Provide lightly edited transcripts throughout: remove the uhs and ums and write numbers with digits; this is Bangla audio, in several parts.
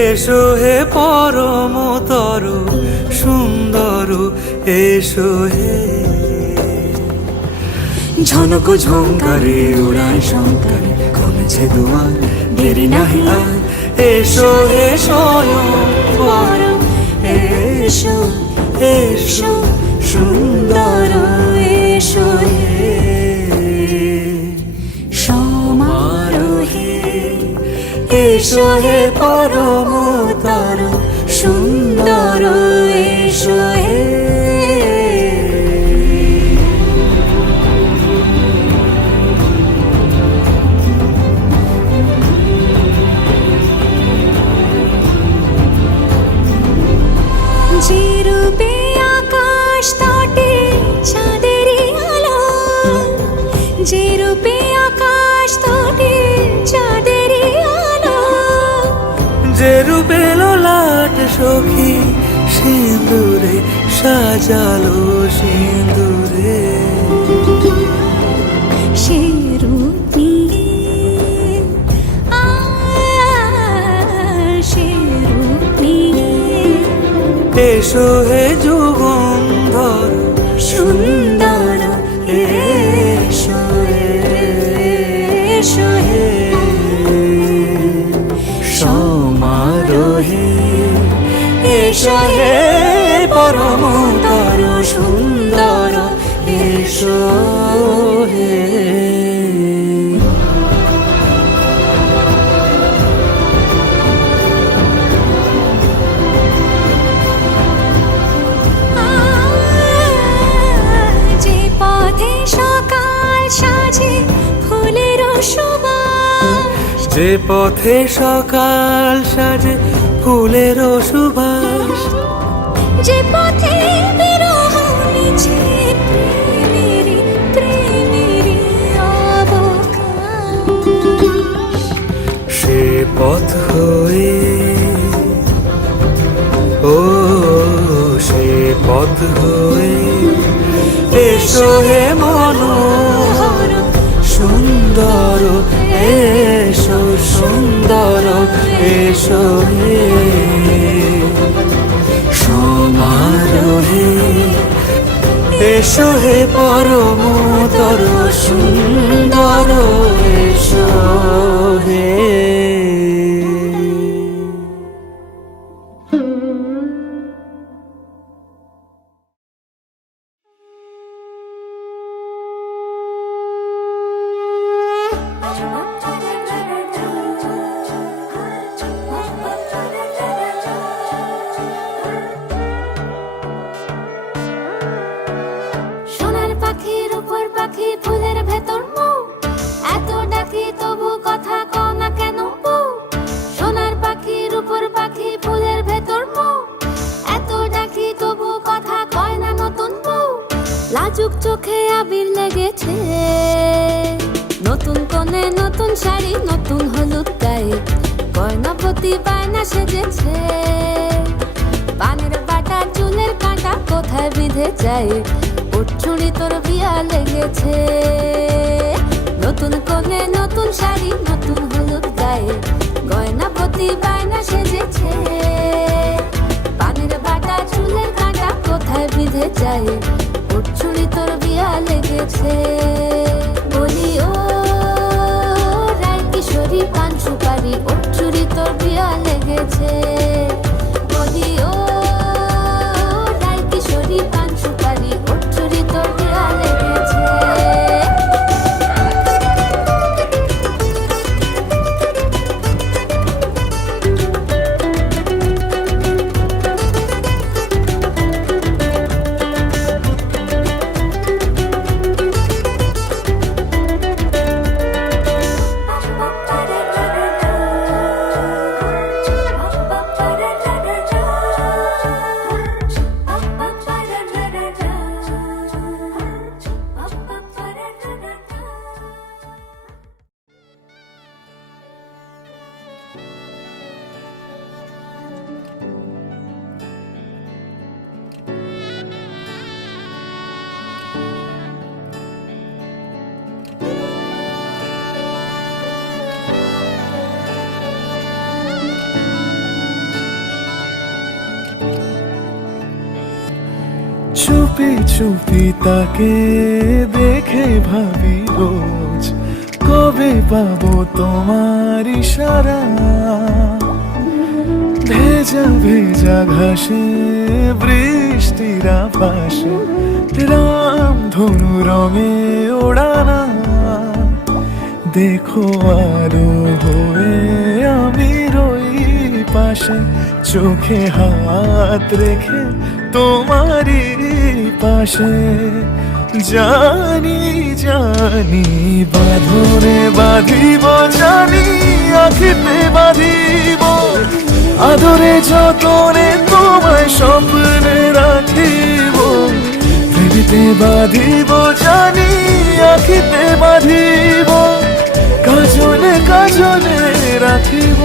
এসো হে পরমতর সুন্দর এসো হে। ঝনক ঝঙ্কারে উড়ায় শঙ্কারে কমেছে দুয়ার দেরি নাহি আর। এসো হে স্বয়ং পরম এসো এসো সুন্দর এসো হে। সমারোহে এসো হে পরমতর সুন্দর এসো হে। যে রূপে আকাশ তটে চাঁদেরই আলো, যে রূপে আকাশ তটে চাঁদেরই আলো, যে রূপে ললাট সখী সিঁদুরে সাজালো সিঁদুরে। সে রূপ নিয়ে সে রূপ নিয়ে এসো হে যুগন্ধর সুন্দর এসো এসো হে। সমারোহে এসো হে পরমতর সুন্দর এসো হে। যে পথে সকাল সাজে ফুলের সুবাস, যে পথে সকাল সাজে ফুলের সুবাস, যে পথে বিরহ মিছে প্রেমেরই প্রেমেরই অবকাশ, সে পথ হয়ে ও সে পথ হয়ে এসো হে মনোহর সুন্দর এসো সুন্দর এসো হে। সমারোহে এসো হে পরমতর সুন্দর এসো হে। সোনার পাখির উপর পাখি ফুলের ভেতর মৌ, এত ডাকি তবু কথা কও না কেন বউ। সোনার পাখির উপর পাখি ফুলের ভেতর মৌ, এত ডাকি তবু কথা কয় না নতুন বউ। লাজুক চোখে আবির লেগেছে, নতুন কোণে নতুন শাড়ি নতুন হলুদ গায়ে, গয়না প্রতি বায়না সেজেছে। পানের বাটা চুলের কাঁটা কোথায় বিঁধে যায়, উঠছুড়ি তোর বিয়া লেগেছে। নতুন কোণে নতুন শাড়ি নতুন হলুদ গায়ে, গয়না প্রতি বায়না সেজেছে। পানের বাটা চুলের কাঁটা কোথায় বিঁধে যায়, উঠছুড়ি তোর বিয়া লেগেছে। বলি ও রায় কিশোরী পান সুপারি, উঠছুড়ি তোর বিয়া লেগেছে। বলি ও রায় কিশোরী পান সুপারি, উঠছুড়ি তোর বিয়া লেগেছে। চুপি তাকে দেখে ভাবি রোজ, কবে পাবো তোমার ইশারা। ভেজা ভেজা ঘাসে বৃষ্টির আভাসে রাম ধনু রঙে ওড়ানা। দেখো আলো হয়ে আমি রই পাশে, চোখে হাত রেখে তোমারই পাশে। জানি জানি বাঁধনে বাঁধিব, জানি আখিতে বাঁধিব, আদরে যতনে তোমায় স্বপ্নে রাখিব। প্রেমেতে বাঁধিব, জানি আখিতে বাঁধিব, কাজলে কাজলে রাখিব।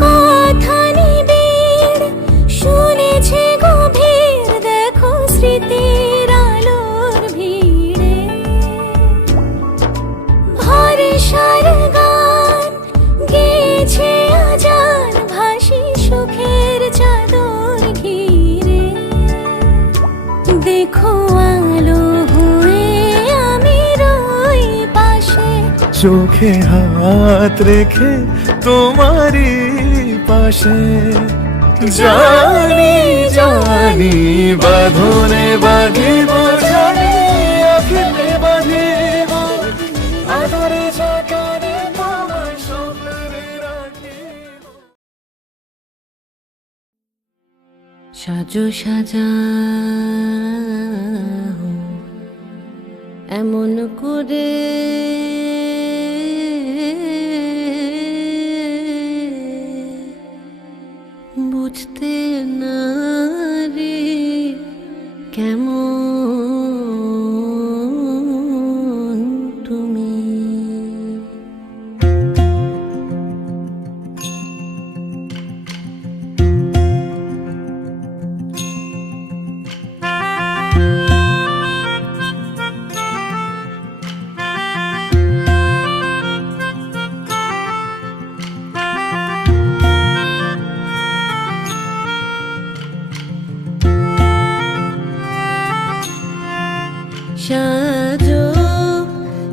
কথা নিবিড় শুনেছে গভীর, দেখো স্মৃতির আলোর ভিড়ে ভরসার গান গেয়েছে আজান, ভাসি সুখের চাদর ঘিরে। দেখো আলো হয়ে আমি রই পাশে, চোখে হাত রেখে তোমারই পাশে। জানি জানি বাঁধনে বাঁধিব, জানি আখিতে বাঁধিব, আদরে যতনে তোমায় স্বপ্নে রাখিব। সাজো সাজাও এমন করে, বুঝতে না রে কেমন তুমি। সাজো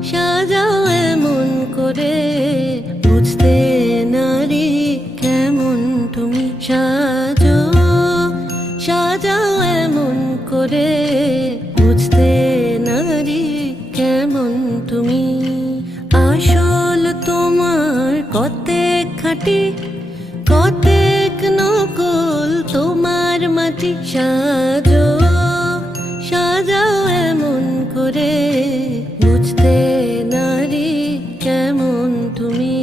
সাজাও এমন করে, বুঝতে নারী কেমন তুমি। সাজো সাজাও এমন করে, বুঝতে নারী কেমন তুমি। আসল তোমার কতেক খাঁটি, কতেক নকল তোমার মাটি। সাজো সাজাও এমন করে, বুঝতে নারী কেমন তুমি।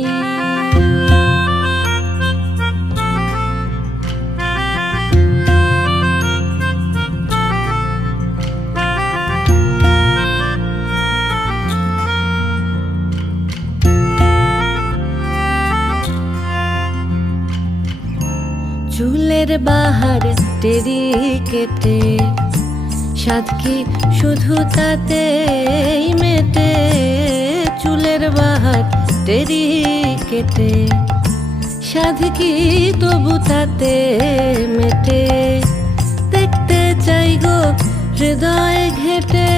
চুলের বাহার টেরি কেটে, সাধ কি শুধু তাতেই মেটে। চুলের বাহার টেরি কেটে, সাধ কি তবু তাতে মেটে। দেখতে চাই গো হৃদয় ঘেটে,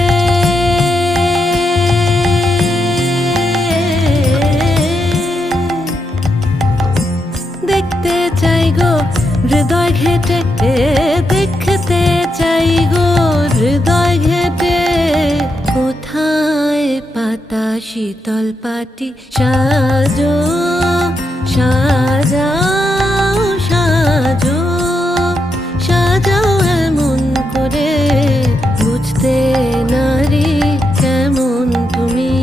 দেখতে চাই গো হৃদয় ঘেটে, দেখতে চাই গো হৃদয় ঘেটে। কোথায় পাতা শীতল পাটি, সাজো সাজাও সাজো সাজাও এমন করে, বুঝতে নারী কেমন তুমি।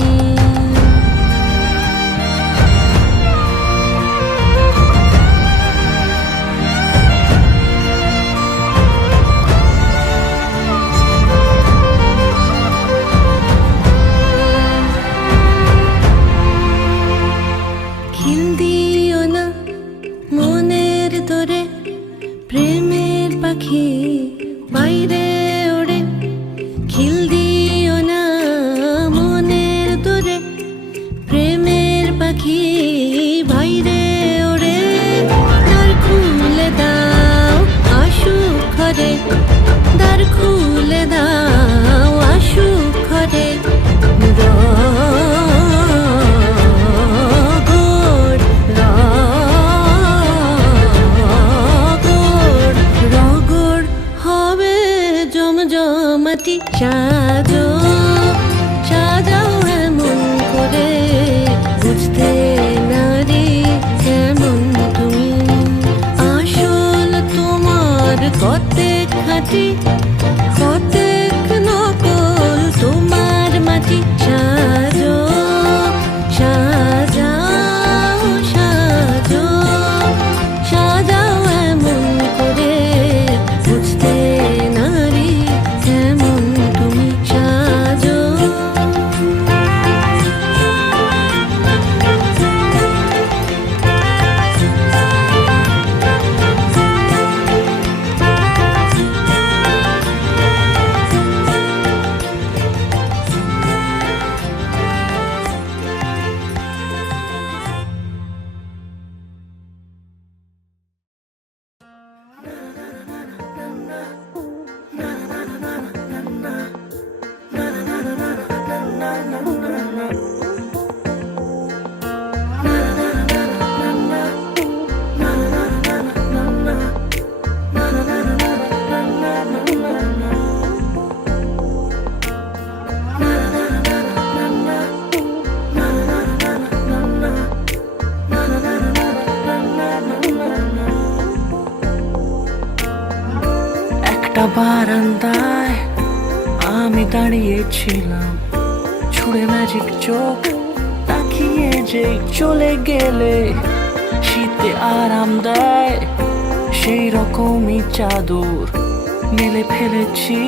খিল দিয়ে পাখি বাইরে ওড়ে, খিল দিও না মনের দোরে। প্রেমের পাখি বাইরে ওড়ে, দ্বার খুলে দাও আসুক ঘরে, দ্বার খুলে দাও আসুক ঘরে। রগড় রগড় রগড় হবে জমজমাটি। সাজো সাজাও এমন করে, বুঝতে নারী কেমন তুমি। আসল তোমার কতেক খাঁটি, কতেক নকল তোমার মাটি। সাজো সাজাও সাজো সাজাও এমন করে, বুঝতে নারী কেমন তুমি। সাজো একটা বারান্দায় আমি দাঁড়িয়েছিলাম, ছুঁড়ে ম্যাজিক চোখ তাকিয়ে যে চলে গেলে। শীতে আরাম দেয় সেই রকমই চাদর মেলে ফেলেছি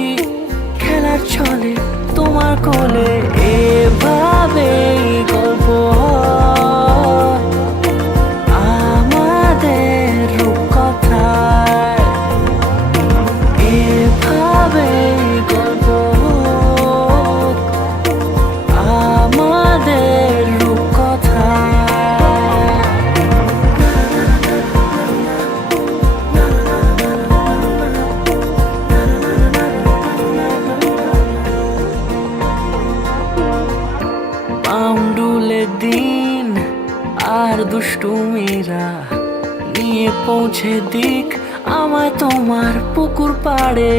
খেলার ছলে তোমার কোলে। এভাবে গল্প হয় আমাদের রূপকথায়, এভাবে গল্প হোক আমাদের রূপকথায়। পাউন্ডুলে দিন আর দুষ্টুমিরা নিয়ে পৌঁছে দিক আমায় তোমার পুকুর পাড়ে।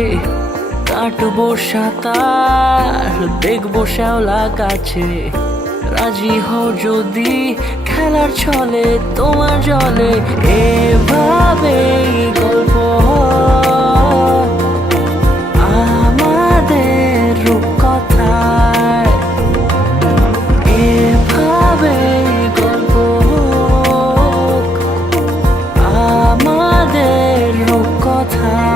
কাটবো সাঁতার দেখবো শ্যাওলা গাছে, রাজি হও যদি খেলার ছলে তোমার জলে। এভাবে গল্প হয় আমাদের রূপকথায়, এভাবে গল্প হোক আমাদের রূপকথায়।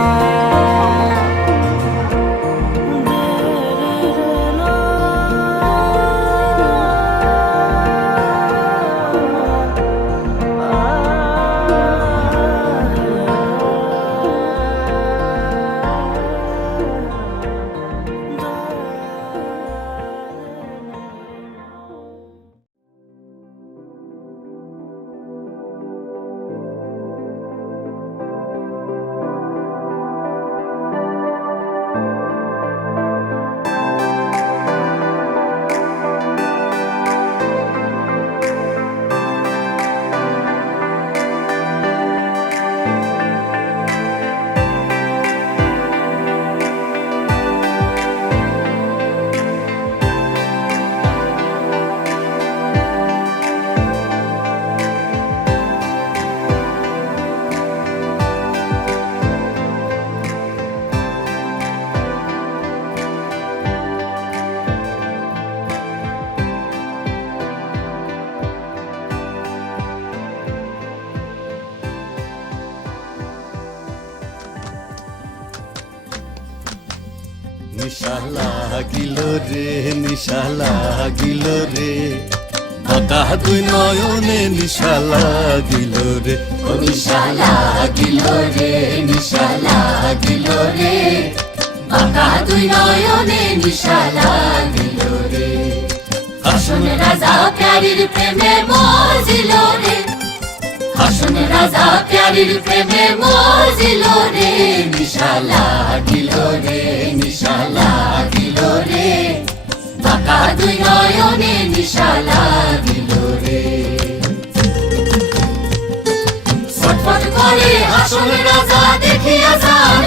নিশা লাগিল রে, নিশা লাগিল রে, বাঁকা দুই নয়নে নিশা লাগিল রে। ও নিশা লাগিল রে, নিশা লাগিল বাঁকা দুই নয়নে নিশা লাগিল রে হাসন রাজা প্যারির প্রেমে মজিল রে হাসন রাজা প্যারির প্রেমে মজিল রে নিশা লাগিল রে নিশা লাগিল রে বাঁকা দুই নয়নে নিশা লাগিল রে ছটফট করে হাসন রাজা দেখিয়া যান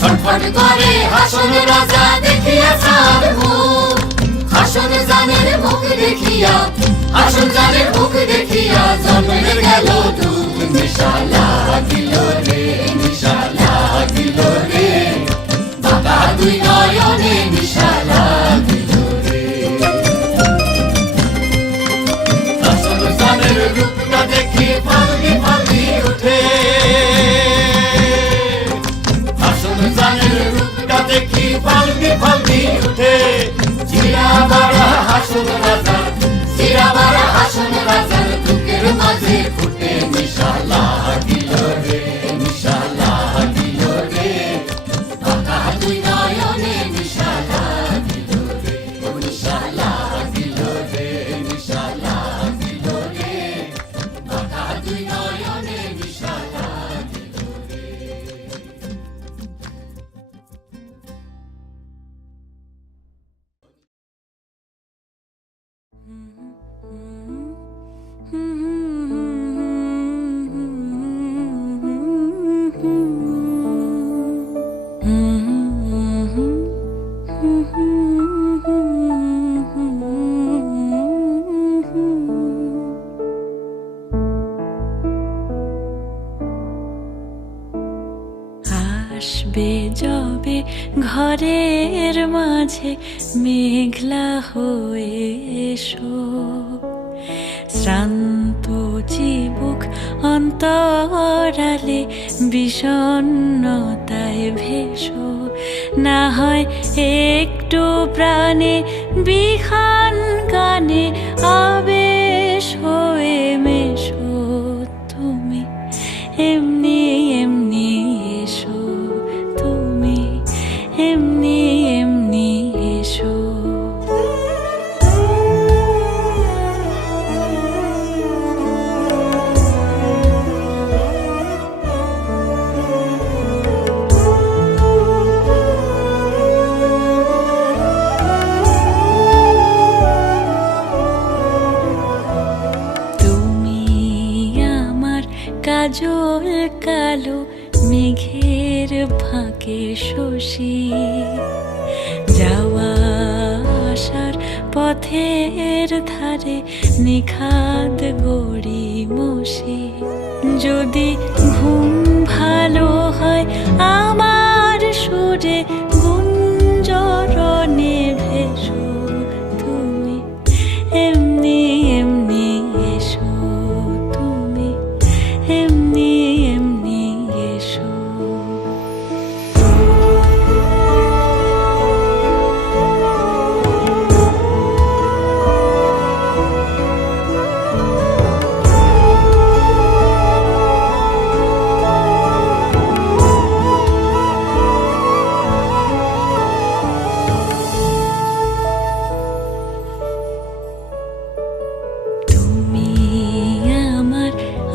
ছটফট করে হাসন রাজা দেখিয়া যান হাসন জানের মুখ দেখিয়া হাসন জানের মুখ দেখিয়া জন্মে গেল দুঃখ নিশা লাগিল রে নিশা লাগিল রে বাঁকা দুই নয়নে নিশা লাগিল রে হাসন জানের রূপটা দেখি ফালকি ফালকি উঠে হাসন জানের রূপটা দেখি ফালকি ফালকি উঠে জিরাবারা হাসন রাজা জিরাবারা হাসন রাজার বুকের মাঝে ফুটে নিশা লাগিল রে নিশা লাগিল রে বাঁকা দুই নয়নে নিশা লাগিল রে নিশা লাগিল রে নিশা লাগিল রে বাঁকা দুই নয়নে নিশা লাগিল রে আসবে যবে ঘরের মাঝে মেঘলা হয়ে এসো শ্রান্ত চিবুক অন্তরালে বিষণ্ণতায় ভেসো না হয় একটু প্রাণে বিহান গানে আবেশ হয়ে মেশো তুমি এমনি এমনি এসো তুমি এমনি এমনি এসো কাজল কালো মেঘের ফাঁকে শশী যাওয়া আসার পথের ধারে নিখাদ গড়ি মশি যদি ঘুম ভালো হয় আমার সুরে গুঞ্জরণে ভেসো তুমি এমনি এমনি এসো তুমি এমনি এমনি এসো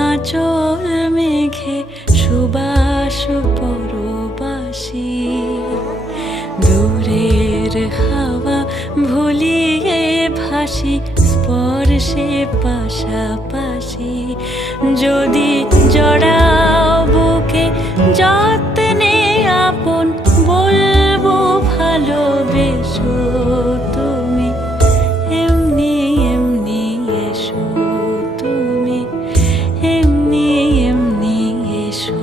আঁচল মেঘে সুবাস পরবাসী দূরের হাওয়া ভুলিয়ে ভাসি স্পর্শে পাশাপাশি যদি জড়াও বুকে যত্নে আপন বলবো ভালোবেসো তুমি এমনি এমনি এসো তুমি এমনি এমনি এসো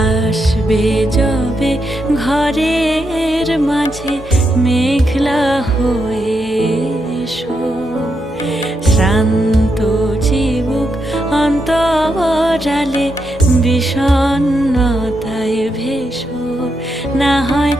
আসবে যবে ঘরের মাঝে মেঘলা হয়ে এসো শ্রান্ত চিবুক অন্তরালে বিষণ্ণতায় ভেসো না হয়